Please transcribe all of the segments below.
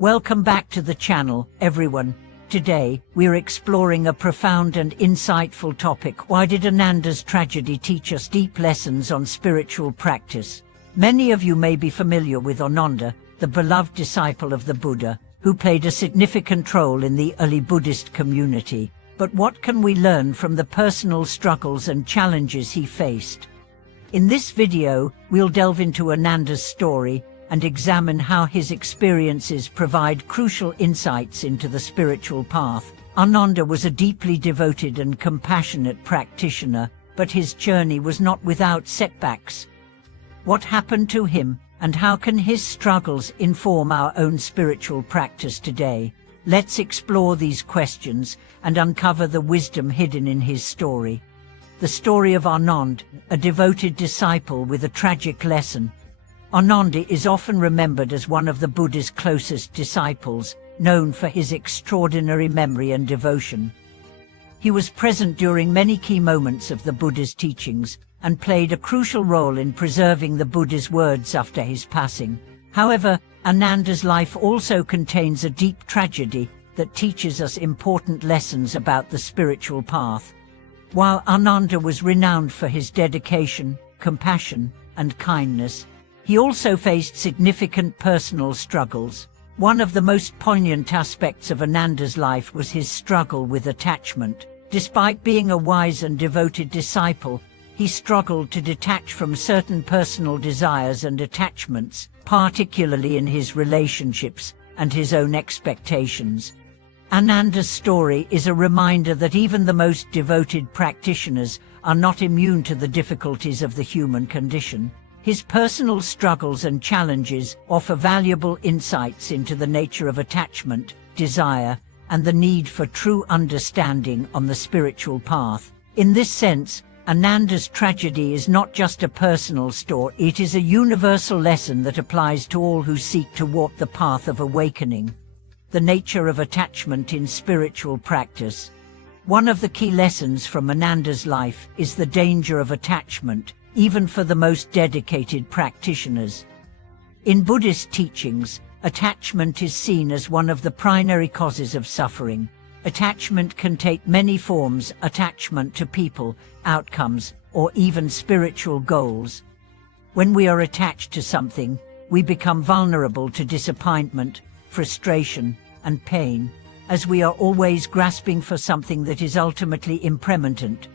Welcome back to the channel, everyone. Today, we're exploring a profound and insightful topic. Why did Ananda's tragedy teach us deep lessons on spiritual practice? Many of you may be familiar with Ananda, the beloved disciple of the Buddha, who played a significant role in the early Buddhist community. But what can we learn from the personal struggles and challenges he faced? In this video, we'll delve into Ananda's story and examine how his experiences provide crucial insights into the spiritual path. Ananda was a deeply devoted and compassionate practitioner, but his journey was not without setbacks. What happened to him, and how can his struggles inform our own spiritual practice today? Let's explore these questions and uncover the wisdom hidden in his story. The story of Ananda, a devoted disciple with a tragic lesson. Ananda is often remembered as one of the Buddha's closest disciples, known for his extraordinary memory and devotion. He was present during many key moments of the Buddha's teachings and played a crucial role in preserving the Buddha's words after his passing. However, Ananda's life also contains a deep tragedy that teaches us important lessons about the spiritual path. While Ananda was renowned for his dedication, compassion, and kindness, he also faced significant personal struggles. One of the most poignant aspects of Ananda's life was his struggle with attachment. Despite being a wise and devoted disciple, he struggled to detach from certain personal desires and attachments, particularly in his relationships and his own expectations. Ananda's story is a reminder that even the most devoted practitioners are not immune to the difficulties of the human condition. His personal struggles and challenges offer valuable insights into the nature of attachment, desire, and the need for true understanding on the spiritual path. In this sense, Ananda's tragedy is not just a personal story, it is a universal lesson that applies to all who seek to walk the path of awakening. The nature of attachment in spiritual practice. One of the key lessons from Ananda's life is the danger of attachment, even for the most dedicated practitioners. In Buddhist teachings, attachment is seen as one of the primary causes of suffering. Attachment can take many forms: attachment to people, outcomes, or even spiritual goals. When we are attached to something, we become vulnerable to disappointment, frustration, and pain, as we are always grasping for something that is ultimately impermanent.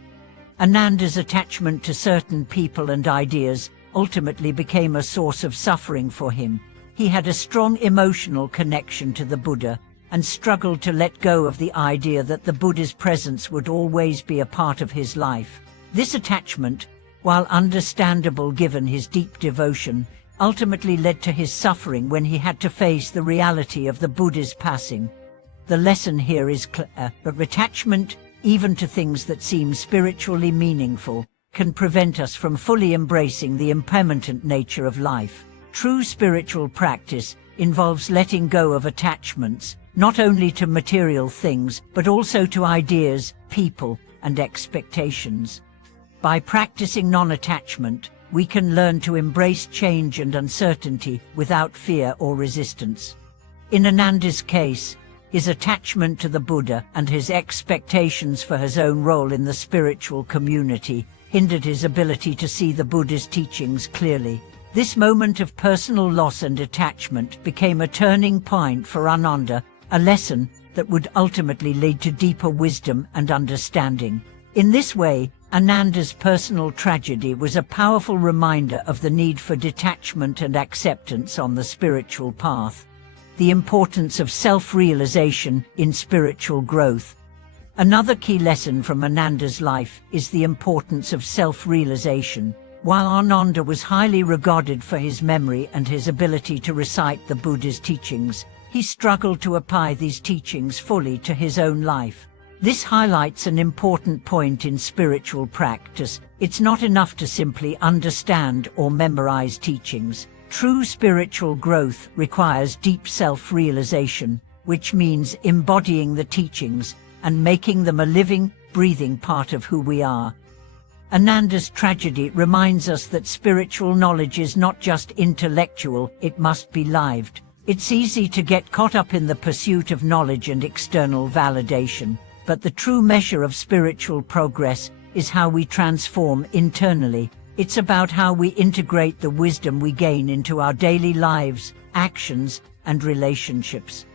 Ananda's attachment to certain people and ideas ultimately became a source of suffering for him. He had a strong emotional connection to the Buddha and struggled to let go of the idea that the Buddha's presence would always be a part of his life. This attachment, while understandable given his deep devotion, ultimately led to his suffering when he had to face the reality of the Buddha's passing. The lesson here is clear, but attachment, even to things that seem spiritually meaningful, can prevent us from fully embracing the impermanent nature of life. True spiritual practice involves letting go of attachments, not only to material things, but also to ideas, people, and expectations. By practicing non-attachment, we can learn to embrace change and uncertainty without fear or resistance. In Ananda's case, his attachment to the Buddha and his expectations for his own role in the spiritual community hindered his ability to see the Buddha's teachings clearly. This moment of personal loss and attachment became a turning point for Ananda, a lesson that would ultimately lead to deeper wisdom and understanding. In this way, Ananda's personal tragedy was a powerful reminder of the need for detachment and acceptance on the spiritual path. The importance of self-realization in spiritual growth. Another key lesson from Ananda's life is the importance of self-realization. While Ananda was highly regarded for his memory and his ability to recite the Buddha's teachings, he struggled to apply these teachings fully to his own life. This highlights an important point in spiritual practice. It's not enough to simply understand or memorize teachings. True spiritual growth requires deep self-realization, which means embodying the teachings and making them a living, breathing part of who we are. Ananda's tragedy reminds us that spiritual knowledge is not just intellectual, it must be lived. It's easy to get caught up in the pursuit of knowledge and external validation, but the true measure of spiritual progress is how we transform internally. It's about how we integrate the wisdom we gain into our daily lives, actions, and relationships.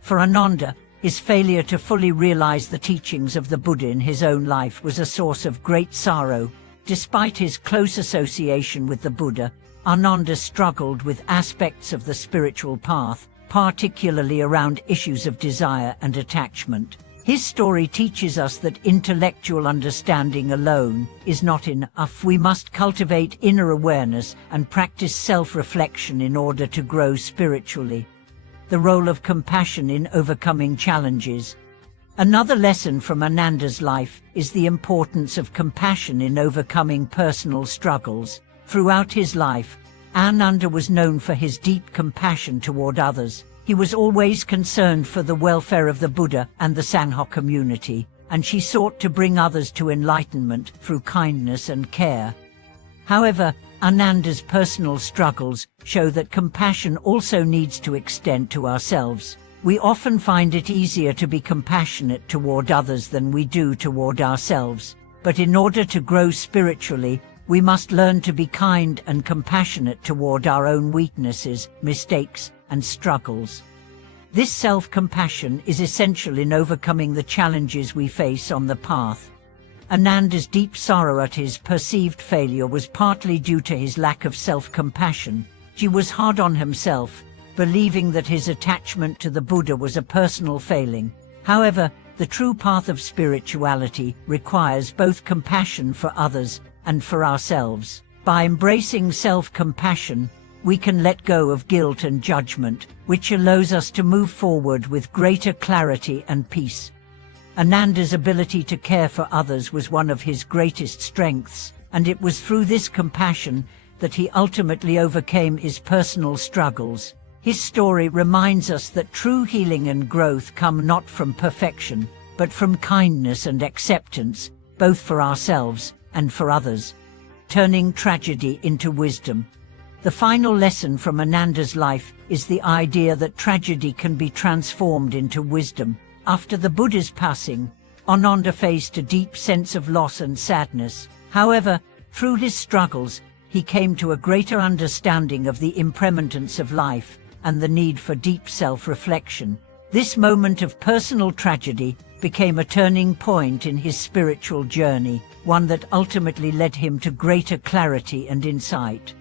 For Ananda, his failure to fully realize the teachings of the Buddha in his own life was a source of great sorrow. Despite his close association with the Buddha, Ananda struggled with aspects of the spiritual path, particularly around issues of desire and attachment. His story teaches us that intellectual understanding alone is not enough. We must cultivate inner awareness and practice self-reflection in order to grow spiritually. The role of compassion in overcoming challenges. Another lesson from Ananda's life is the importance of compassion in overcoming personal struggles. Throughout his life, Ananda was known for his deep compassion toward others. He was always concerned for the welfare of the Buddha and the Sangha community, and she sought to bring others to enlightenment through kindness and care. However, Ananda's personal struggles show that compassion also needs to extend to ourselves. We often find it easier to be compassionate toward others than we do toward ourselves. But in order to grow spiritually, we must learn to be kind and compassionate toward our own weaknesses, mistakes, and struggles. This self-compassion is essential in overcoming the challenges we face on the path. Ananda's deep sorrow at his perceived failure was partly due to his lack of self-compassion. He was hard on himself, believing that his attachment to the Buddha was a personal failing. However, the true path of spirituality requires both compassion for others and for ourselves. By embracing self-compassion, we can let go of guilt and judgment, which allows us to move forward with greater clarity and peace. Ananda's ability to care for others was one of his greatest strengths, and it was through this compassion that he ultimately overcame his personal struggles. His story reminds us that true healing and growth come not from perfection, but from kindness and acceptance, both for ourselves and for others. Turning tragedy into wisdom. The final lesson from Ananda's life is the idea that tragedy can be transformed into wisdom. After the Buddha's passing, Ananda faced a deep sense of loss and sadness. However, through his struggles, he came to a greater understanding of the impermanence of life and the need for deep self-reflection. This moment of personal tragedy became a turning point in his spiritual journey, one that ultimately led him to greater clarity and insight.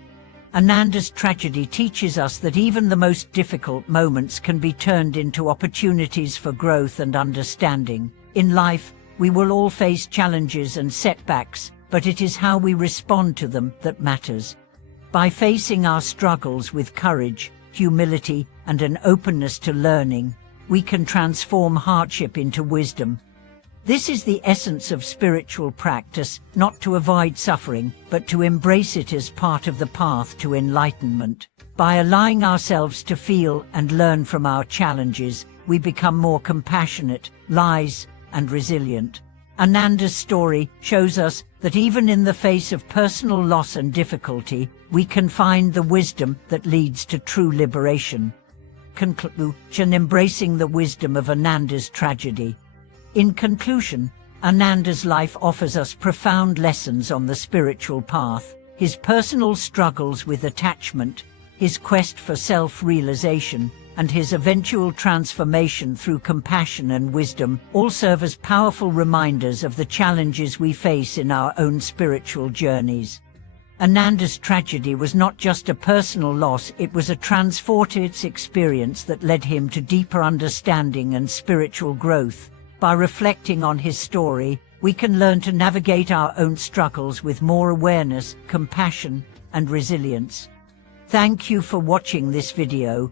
Ananda's tragedy teaches us that even the most difficult moments can be turned into opportunities for growth and understanding. In life, we will all face challenges and setbacks, but it is how we respond to them that matters. By facing our struggles with courage, humility, and an openness to learning, we can transform hardship into wisdom. This is the essence of spiritual practice, not to avoid suffering, but to embrace it as part of the path to enlightenment. By allowing ourselves to feel and learn from our challenges, we become more compassionate, wise, and resilient. Ananda's story shows us that even in the face of personal loss and difficulty, we can find the wisdom that leads to true liberation. Conclusion: embracing the wisdom of Ananda's tragedy. In conclusion, Ananda's life offers us profound lessons on the spiritual path. His personal struggles with attachment, his quest for self-realization, and his eventual transformation through compassion and wisdom all serve as powerful reminders of the challenges we face in our own spiritual journeys. Ananda's tragedy was not just a personal loss, it was a transformative experience that led him to deeper understanding and spiritual growth. By reflecting on his story, we can learn to navigate our own struggles with more awareness, compassion, and resilience. Thank you for watching this video.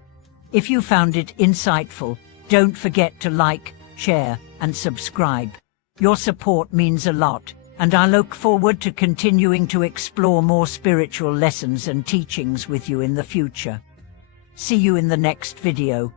If you found it insightful, don't forget to like, share, and subscribe. Your support means a lot, and I look forward to continuing to explore more spiritual lessons and teachings with you in the future. See you in the next video.